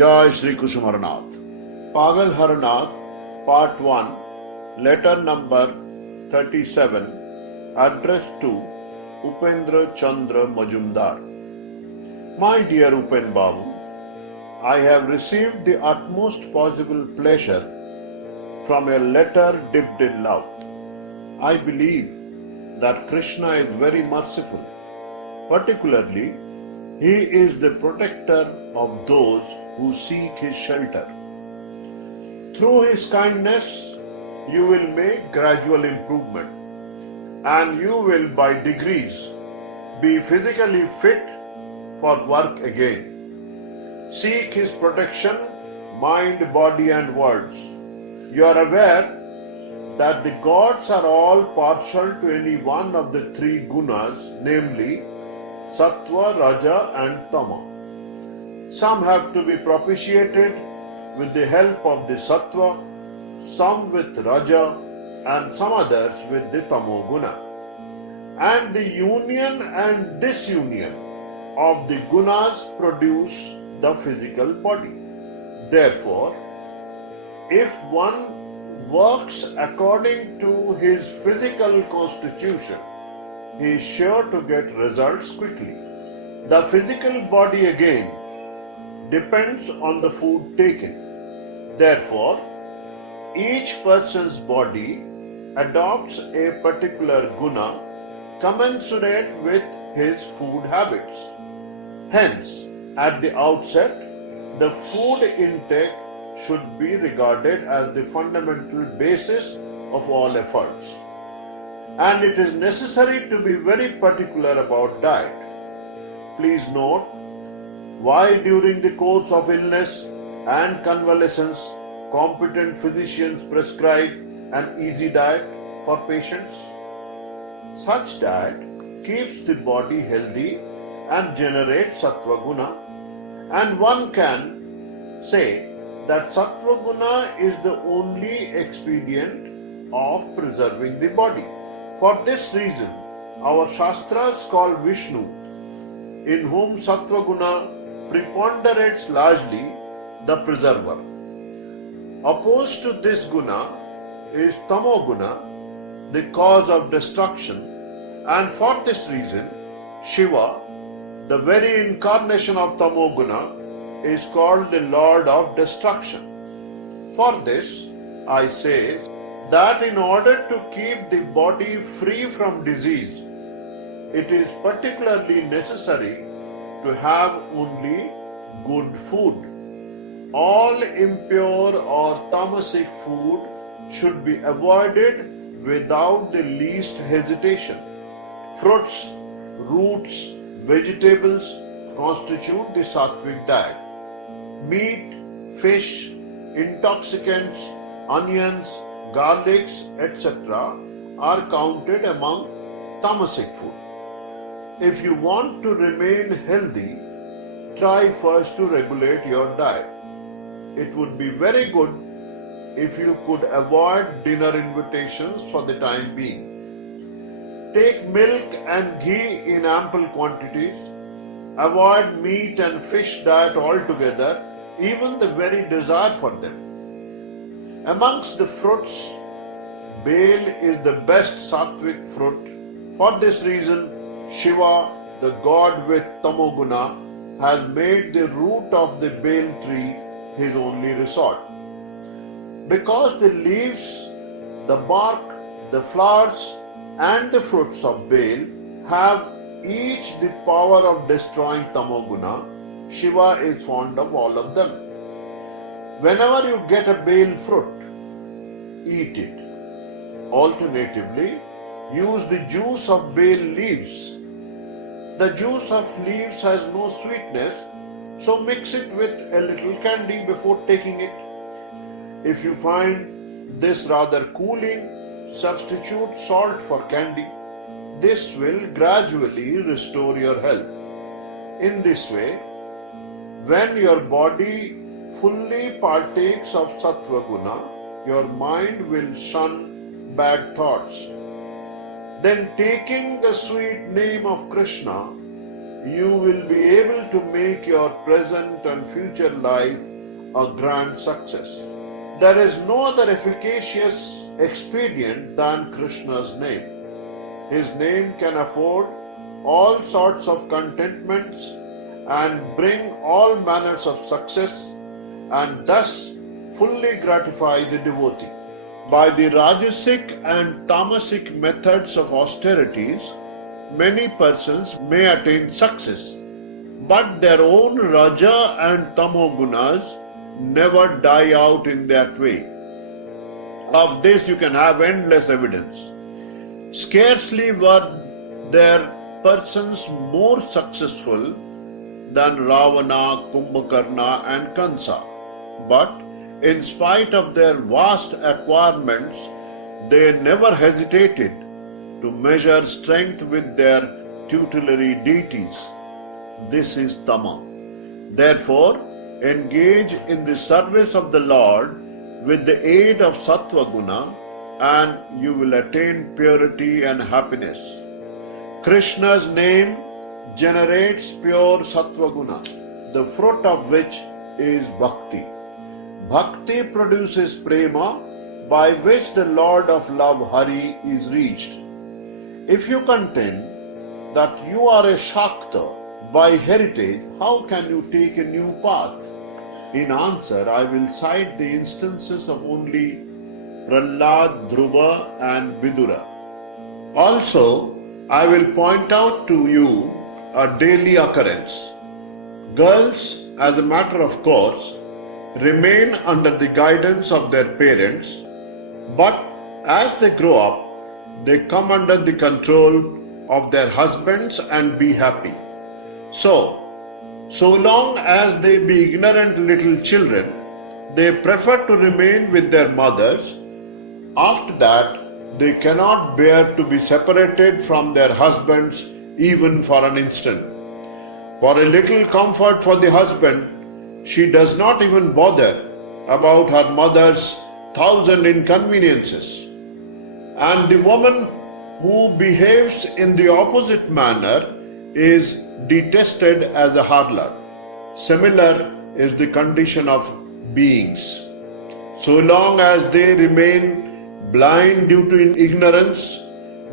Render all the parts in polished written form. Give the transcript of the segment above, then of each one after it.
Jai Shri Kusum Haranath. Pagal Haranath, Part 1, Letter number 37, addressed to Upendra Chandra Majumdar. My dear Upen Babu, I have received the utmost possible pleasure from a letter dipped in love. I believe that Krishna is very merciful. Particularly, he is the protector of those who seek his shelter. Through his kindness, you will make gradual improvement, and you will by degrees be physically fit for work again. Seek his protection, mind, body and words. You are aware that the gods are all partial to any one of the three gunas, namely Satwa, Raja and Tama. Some have to be propitiated with the help of the Satwa, some with Raja and some others with the Tamo Guna. And the union and disunion of the gunas produce the physical body. Therefore, if one works according to his physical constitution, he is sure to get results quickly. The physical body again depends on the food taken. Therefore, each person's body adopts a particular guna commensurate with his food habits. Hence, at the outset, the food intake should be regarded as the fundamental basis of all efforts. And it is necessary to be very particular about diet. Please note why during the course of illness and convalescence, competent physicians prescribe an easy diet for patients. Such diet keeps the body healthy and generates Satwa Guna, and one can say that Satwa Guna is the only expedient of preserving the body. For this reason, our Shastras call Vishnu, in whom Satwa Guna preponderates largely, the preserver. Opposed to this guna is Tamo Guna, the cause of destruction, and for this reason, Shiva, the very incarnation of Tamo Guna, is called the Lord of Destruction. For this, I say that in order to keep the body free from disease, it is particularly necessary to have only good food. All impure or Tamasic food should be avoided without the least hesitation. Fruits, roots, vegetables constitute the Satwik diet. Meat, fish, intoxicants, onions, garlics, etc. are counted among Tamasic food. If you want to remain healthy, try first to regulate your diet. It would be very good if you could avoid dinner invitations for the time being. Take milk and ghee in ample quantities. Avoid meat and fish diet altogether, even the very desire for them. Amongst the fruits, Bael is the best Satwik fruit. For this reason, Siva the God with Tamo Guna has made the root of the Bael tree his only resort. Because the leaves, the bark, the flowers and the fruits of Bael have each the power of destroying Tamo Guna, Shiva is fond of all of them. Whenever you get a Bael fruit, eat it. Alternatively, use the juice of Bael leaves. The juice of leaves has no sweetness, so mix it with a little candy before taking it. If you find this rather cooling, substitute salt for candy. This will gradually restore your health. In this way, when your body fully partakes of Satwa Guna, your mind will shun bad thoughts. Then taking the sweet name of Krishna, you will be able to make your present and future life a grand success. There is no other efficacious expedient than Krishna's name. His name can afford all sorts of contentments and bring all manners of success, and thus fully gratify the devotee. By the Rajasic and Tamasic methods of austerities, many persons may attain success, but their own Raja and Tamo Gunas never die out in that way. Of this you can have endless evidence. Scarcely were there persons more successful than Ravana, Kumbhakarna and Kansa, but in spite of their vast acquirements, they never hesitated to measure strength with their tutelary deities. This is Tama. Therefore, engage in the service of the Lord with the aid of Satwa Guna, and you will attain purity and happiness. Krishna's name generates pure Satwa Guna, the fruit of which is Bhakti. Bhakti produces prema, by which the Lord of love Hari is reached. If you contend that you are a Shakta by heritage, how can you take a new path? In answer, I will cite the instances of only Prahlad, Dhruva and Vidura. Also, I will point out to you a daily occurrence. Girls, as a matter of course, remain under the guidance of their parents, but as they grow up, they come under the control of their husbands and be happy. So long as they be ignorant little children, they prefer to remain with their mothers. After that, they cannot bear to be separated from their husbands even for an instant. For a little comfort for the husband, she does not even bother about her mother's 1,000 inconveniences. And the woman who behaves in the opposite manner is detested as a harlot. Similar is the condition of beings. So long as they remain blind due to ignorance,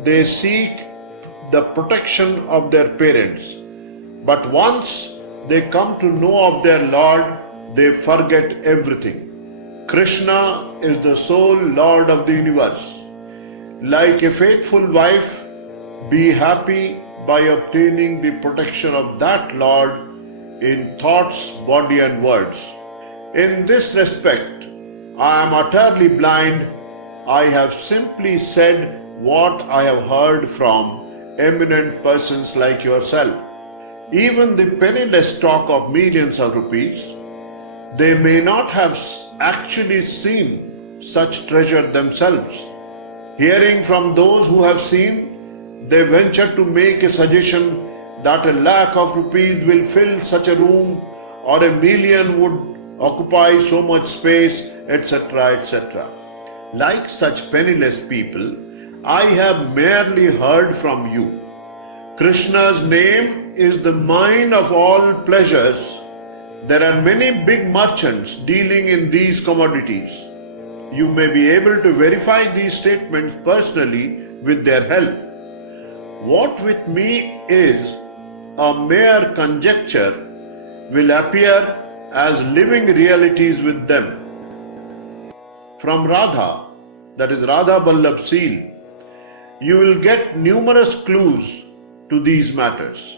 they seek the protection of their parents. But once they come to know of their Lord, they forget everything. Krishna is the sole Lord of the universe. Like a faithful wife, be happy by obtaining the protection of that Lord in thoughts, body and words. In this respect, I am utterly blind. I have simply said what I have heard from eminent persons like yourself. Even the penniless talk of millions of rupees, they may not have actually seen such treasure themselves. Hearing from those who have seen, they venture to make a suggestion that 1,00,000 rupees will fill such a room, or 1,000,000 would occupy so much space, etc., etc. Like such penniless people, I have merely heard from you. Krishna's name is the mine of all pleasures. There are many big merchants dealing in these commodities. You may be able to verify these statements personally with their help. What with me is a mere conjecture will appear as living realities with them. From Radha, that is Radha Ballabh seal, you will get numerous clues to these matters.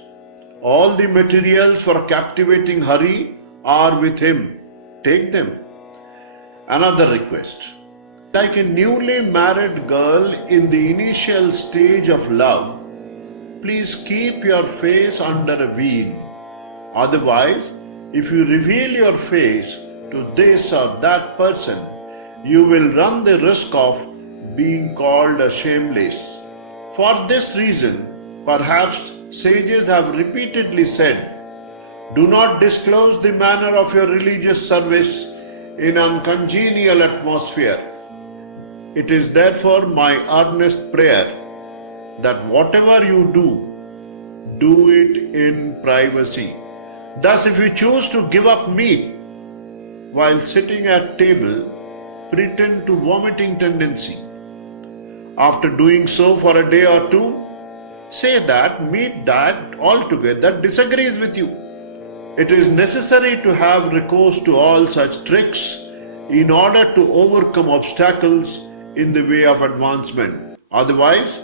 All the materials for captivating Hari are with him. Take them. Another request. Like a newly married girl in the initial stage of love, please keep your face under a veil. Otherwise, if you reveal your face to this or that person, you will run the risk of being called a shameless. For this reason, perhaps sages have repeatedly said, do not disclose the manner of your religious service in uncongenial atmosphere. It is therefore my earnest prayer that whatever you do, do it in privacy. Thus, if you choose to give up meat while sitting at table, pretend to vomiting tendency. After doing so for a day or two, say that meat diet altogether disagrees with you. It is necessary to have recourse to all such tricks in order to overcome obstacles in the way of advancement. Otherwise,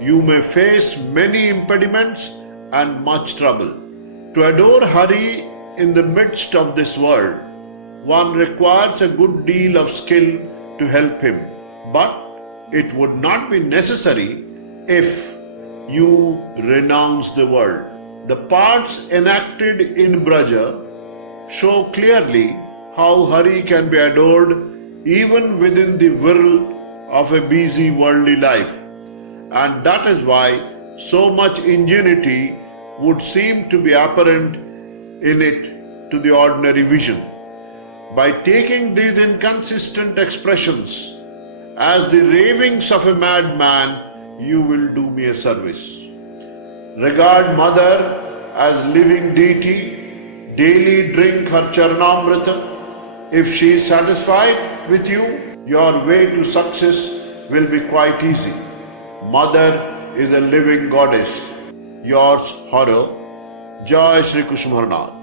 you may face many impediments and much trouble. To adore Hari in the midst of this world, one requires a good deal of skill to help him, but it would not be necessary if you renounce the world. The parts enacted in Braja show clearly how Hari can be adored even within the whirl of a busy worldly life, and that is why so much ingenuity would seem to be apparent in it to the ordinary vision. By taking these inconsistent expressions as the ravings of a madman, you will do me a service. Regard Mother as living deity, daily drink her Charanamrita. If she is satisfied with you, your way to success will be quite easy. Mother is a living goddess. Yours, Horror. Jai Shri Kusum Haranath.